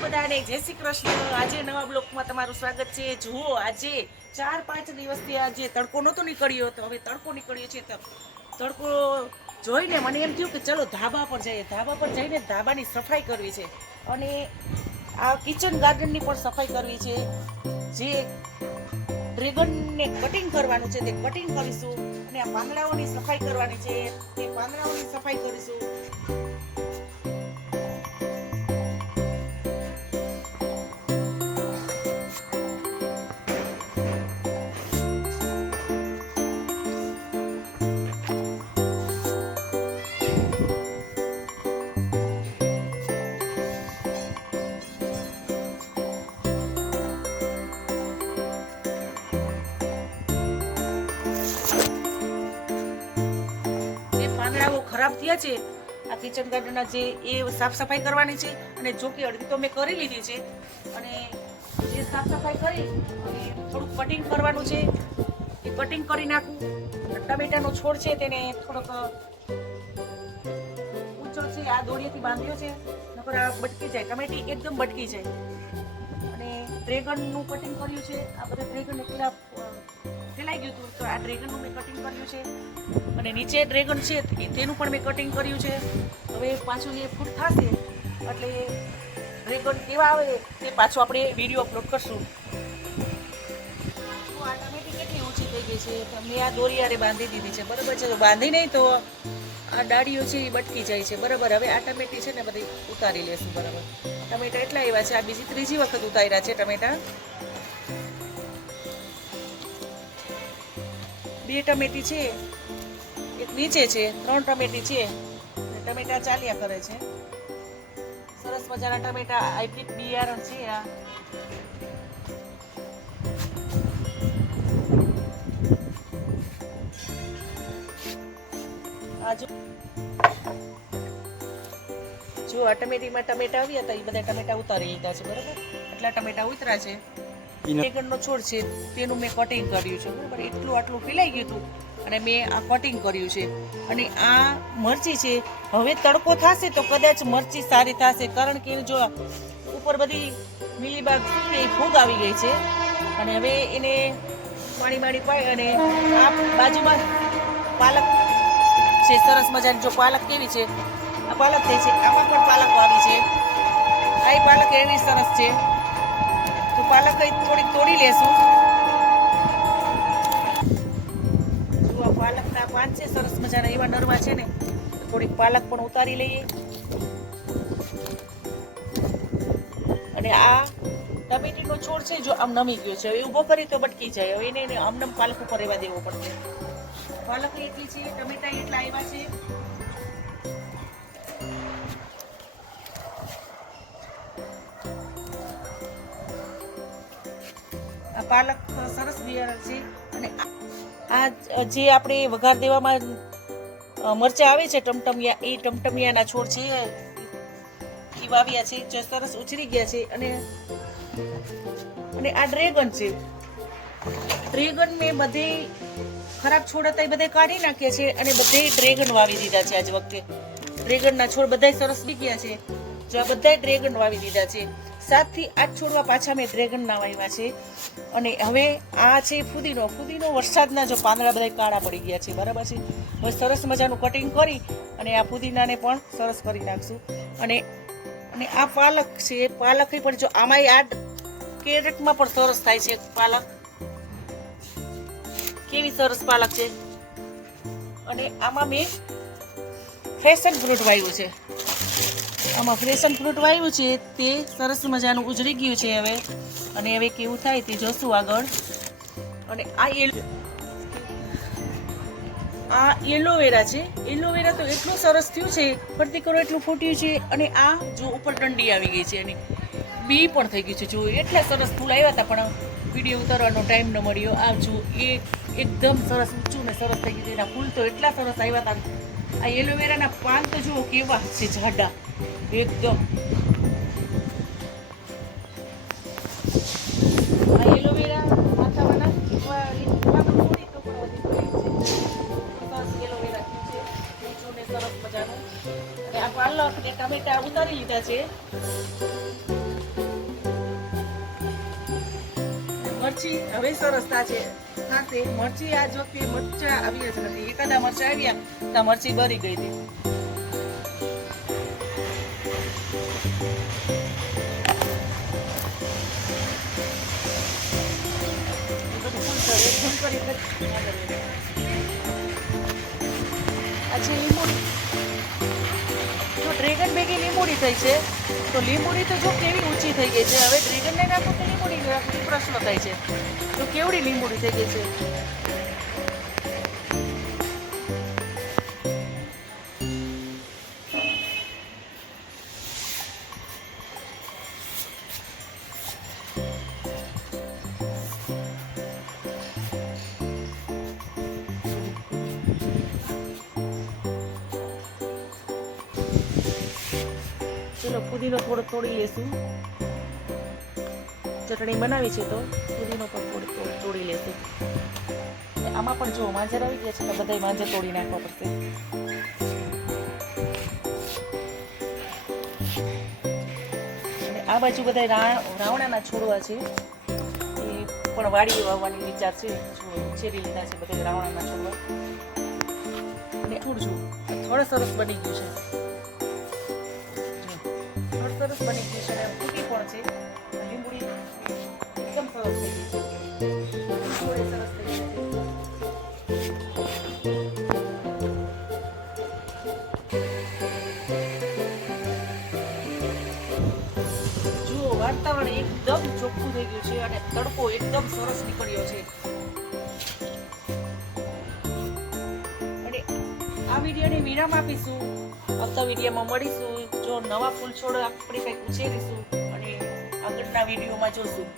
બધાને જય શ્રી કૃષ્ણ। આજે નવા બ્લોકમાં તમારું સ્વાગત છે। જુઓ આજે 4-5 દિવસથી આજે તડકો નહોતો નીકળ્યો તો હવે તડકો નીકળ્યો છે। તો તડકો જોઈને મને એમ થયું કે ચલો ધાબા પર જઈએ। ધાબા પર જઈને ધાબાની સફાઈ કરવી છે અને આ કિચન ગાર્ડનની પણ સફાઈ કરવી છે। જે ડ્રેગનને કટિંગ કરવાનું છે તે કટિંગ કરીશું અને આ પાંદડાઓની સફાઈ કરવાની છે તે પાંદડાઓની સફાઈ કરીશું। પાંદડાઓ ખરાબ થયા છે આ કિચન ગાર્ડનના જે એ સાફ સફાઈ કરવાની છે અને જો કે અડધી તો મેં કરી લીધી છે અને જે સાફ સફાઈ કરી અને થોડુંક કટિંગ કરવાનું છે એ કટિંગ કરી નાખું। ટમેટાનો છોડ છે તેને થોડોક ઊંચો છે આ દોરીથી બાંધ્યો છે નકર આ બટકી જાય ટમેટી એકદમ બટકી જાય। અને ડ્રેગનનું કટિંગ કર્યું છે આ બધા ડ્રેગન એટલા ફેલાઈ ગયું હતું તો આ ડ્રેગનનું મેં કટિંગ કર્યું છે અને નીચે ડ્રેગન છે તેનું પણ મેં કટિંગ કર્યું છે। હવે પાછું એ ફૂટ થશે એટલે ડ્રેગન કેવા આવે તે પાછું આપણે વિડીયો અપલોડ કરશું। તો આ ટમેટી કેટલી ઊંચી થઈ ગઈ છે તો મેં આ દોરી આરે બાંધી દીધી છે બરાબર છે। તો બાંધી નહીં તો આ ડાળીઓ છે એ બટકી જાય છે બરાબર। હવે આ ટમેટી છે ને બધી ઉતારી લેશું બરાબર। ટમેટા એટલા એવા છે આ બીજી ત્રીજી વખત ઉતાર્યા છે ટમેટા। 2 ટમેટી છે એક નીચે છે 3 ટમેટી છે ટમેટા ચાલ્યા કરે છે। સરસ મજાના ટમેટા હાઇબ્રિડ બિયારણ છે આ। જો આ ટમેટીમાં ટમેટા આવ્યા હતા એ બધા ટમેટા ઉતારી લીધા છે બરાબર। એટલા ટમેટા ઉતરા છે। ડ્રેગનનો છોડ છે તેનું મેં કટિંગ કર્યું છે બરાબર। એટલું આટલું ફેલાઈ ગયું હતું અને મેં આ કટિંગ કર્યું છે। અને આ મરચી છે હવે તડકો થશે તો કદાચ મરચી સારી થશે કારણ કે જો ઉપર બધી મિલીબાગ કે ફૂગ આવી ગઈ છે અને હવે એને પાણી પાય અને આ બાજુમાં પાલક છે સરસ મજાની। જો પાલક કેવી છે આ પાલક થઈ છે આમાં પણ પાલક આવી છે આ પાલક એવી સરસ છે તો પાલક થોડીક તોડી લેશું। જો આ પાલકના પાન છે સરસ મજાના એવા નરવા છે ને થોડીક પાલક પણ ઉતારી લઈએ। અને આ ટમેટીનો છોડ છે જો આમ નમી ગયો છે હવે ઊભો કરી તો બટકી જાય હવે એને આમનમ પાલક ઉપર રહેવા દેવો પડશે। પાલક એટલી છે ટમેટા એટલા આવ્યા છે। આ પાલક સરસ બિયારણ છે અને આ જે આપણે વઘાર દેવામાં મરચા આવે છે ટમટમિયા એ ટમટમિયાના છોડ છે એ વાવ્યા છે જે સરસ ઉછરી ગયા છે। અને આ ડ્રેગન છે ડ્રેગન મેં બધે ખરાબ છોડ હતા એ બધે કાઢી નાખ્યા છે અને બધે ડ્રેગન વાવી દીધા છે। આજ વખતે ડ્રેગનના છોડ બધા સરસ બી ગયા છે જો આ બધા ડ્રેગન વાવી દીધા છે। 7 થી 8 છોડવા પાછા મેં ડ્રેગનના વાવ્યા છે। અને હવે આ છે ફુદીનો વરસાદના જો પાંદડા બધા કાળા પડી ગયા છે બરાબર છે। હવે સરસ મજાનું કટિંગ કરી અને આ ફુદીનાને પણ સરસ કરી નાખશું। અને આ પાલક છે પાલક પણ જો આમાં આ કેરેટમાં પણ સરસ થાય છે પાલક કેવી સરસ પાલક છે। અને આમાં મેં ફેશન ફ્રૂટ વાવ્યું છે આમાં ફ્રેશન ફ્રૂટ વાવ્યું છે તે સરસ મજાનું ઉજળી ગયું છે હવે અને હવે કેવું થાય તે જોશું આગળ। અને આ એલોવેરા છે એલોવેરા તો એટલું સરસ થયું છે ફરતી કરો એટલું ફૂટ્યું છે અને આ જો ઉપર ડંડી આવી ગઈ છે અને બી પણ થઈ ગયું છે જો એટલા સરસ ફૂલ આવ્યા હતા પણ વિડીયો ઉતારવાનો ટાઈમ ન મળ્યો। આ જો એ એકદમ સરસ ઊંચું ને સરસ થઈ ગયું એના ફૂલ તો એટલા સરસ આવ્યા હતા। આ એલોવેરાના પાન તો જુઓ કેવા છે જાડા એકદમ। આ એલોવેરા માથાવાળા થોડી તો પણ વધી ગયું છે સરસ એલોવેરા થયું છે ઊંચું ને સરસ મજાનું। અને આ પાલક ને ટમેટા ઉતારી લીધા છે મરચી હવે સરસ થાશે. મરચી આ વખતે મરચા આવ્યા જ નથી. એકાદા મરચા આવ્યા તો મરચી બરી ગઈ હતી. ડ્રેગન ભેગી લીંબોડી થઈ છે તો લીંબોડી તો જો કેવી ઊંચી થઈ ગઈ છે. હવે ડ્રેગનને નાખો તો લીંબોડી નાખો પ્રશ્ન થાય છે. તો કેવડી લીંબોડી થઈ ગઈ છે. ચલો પુદીનો થોડો તોડી લેશું. ચટણી બનાવી છે તો પુદીનો પણ થોડો તોડી લેશું. આમાં પણ જો માંજર આવી ગયા છે તો બધા માંજર તોડી નાખવા પડશે. અને આ બાજુ બધા રાવણાના છોડવા છે એ પણ વાડી વાવવાની વિચાર છે. ઉછેરી લીધા છે બધા રાવણાના છોડવા. અને છોડજો થોડો સરસ બની ગયું છે. સરસ બની ગયું છે અને ફૂટી પણ છે. લીંબુડી એકદમ સરસ થઈ ગઈ છે. થોડી સરસ થઈ ગઈ છે. જુઓ વાતાવરણ એકદમ ચોખ્ખું થઈ ગયું છે અને તડકો એકદમ સરસ નીકળ્યો છે. અને આ વિડીયોને વિરામ આપીશું. આવતા વિડીયોમાં મળીશું. જો નવા ફૂલ છોડ આપણે કંઈક ઉછેરીશું અને આગળના વિડીયોમાં જોશું.